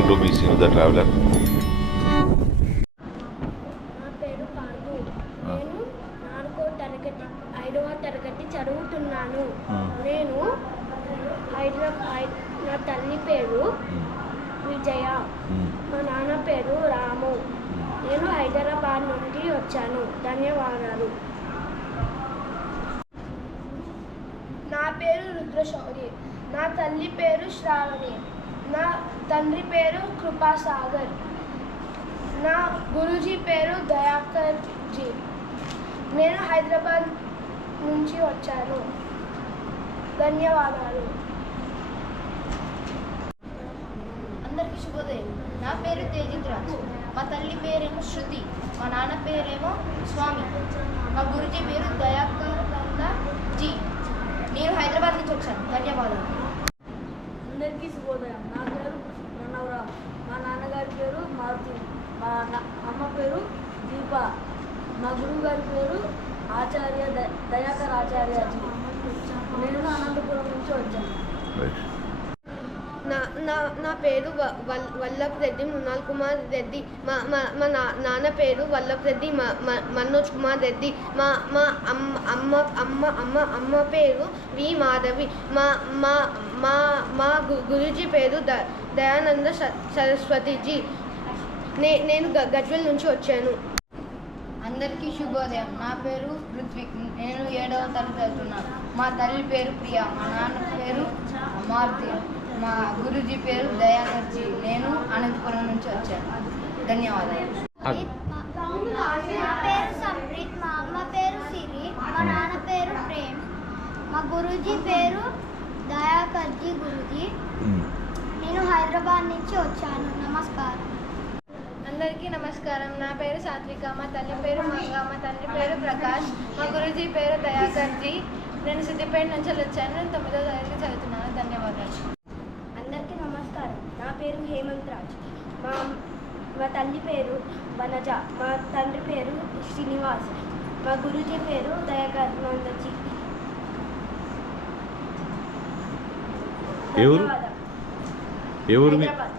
Welcome to మీ Seenu the traveller. నా పేరు పార్దు. నేను 4వ తరగతి 5వ తరగతి చదువుతున్నాను. నేను హైదరాబాద్. నా తల్లి పేరు విజయ, మా నాన్న పేరు రాము. నేను హైదరాబాద్ నుండి వచ్చాను. ధన్యవాదాలు. నా పేరు రుద్రశౌరి. నా తల్లి పేరు శ్రావణి. నా తండ్రి పేరు కృపాసాగర్. నా గురూజీ పేరు దయాకర్ జీ. నేను హైదరాబాద్ నుంచి వచ్చాను. ధన్యవాదాలు. అందరికీ శుభోదయం. నా పేరు తేజిత్ రాజ్. మా తల్లి పేరేమో శృతి. మా నాన్న పేరేమో స్వామి. మా గురుజీ పేరు దయాకర్ జీ. నేను హైదరాబాద్ నుంచి వచ్చాను. ధన్యవాదాలు. అందరికీ శుభోదయం. నా పేరు మనవరామ్. మా నాన్నగారి పేరు మారుతి. మా అమ్మ పేరు దీప. మా గురువు గారి పేరు ఆచార్య దయాకర్ ఆచార్యజీ. నేను అనంతపురం నుంచి వచ్చాను. నా పేరు వల్లభ్ రెడ్డి మృణాల్ కుమార్ రెడ్డి. మా నాన్న పేరు వల్లభ్ రెడ్డి మనోజ్ కుమార్ రెడ్డి. అమ్మ పేరు వి మాధవి. మా గురుజీ పేరు దయానంద సరస్వతిజీ. నేను గజ్వెల్ నుంచి వచ్చాను. అందరికీ శుభోదయం. నా పేరు ఋత్విక్. నేను 7వ తరగతి చదువుతున్నాను. మా తల్లి పేరు ప్రియా. మా నాన్న పేరు మారుతి. మా గురుజీ పేరు దయాకర్జీ. నేను అనంతపురం నుంచి వచ్చాను. ధన్యవాదాలు. నా పేరు సంప్రీత్. మా అమ్మ పేరు సిరి. మా నాన్న పేరు ప్రేమ్. మా గురూజీ పేరు దయాకర్జీ గురూజీ. నేను హైదరాబాద్ నుంచి వచ్చాను. నమస్కారం. అందరికీ నమస్కారం. నా పేరు సాత్విక. మా తల్లి పేరు మంగ. మా తండ్రి పేరు ప్రకాష్. మా గురూజీ పేరు దయాకర్జీ. నేను సిద్దిపేట నుంచి వచ్చాను. నేను 9వ తరగతి చదువుతున్నాను. ధన్యవాదాలు. అందరికీ నమస్కారం. నా పేరు హేమంత్ రాజ్. మా తల్లి పేరు వనజ. మా తండ్రి పేరు శ్రీనివాస్. మా గురుజీ పేరు దయాకర్ నందజీ. ఎవరు? ఎవరు? హైదరాబాద్.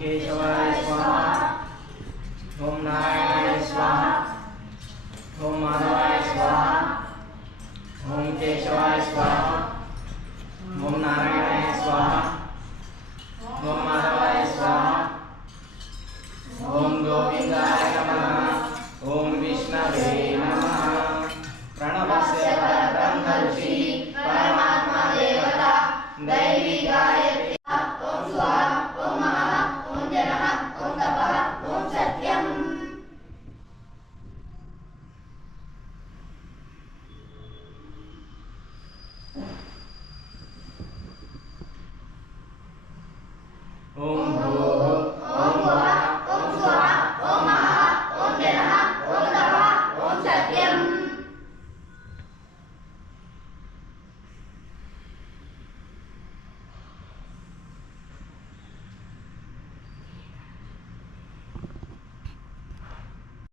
केशवाय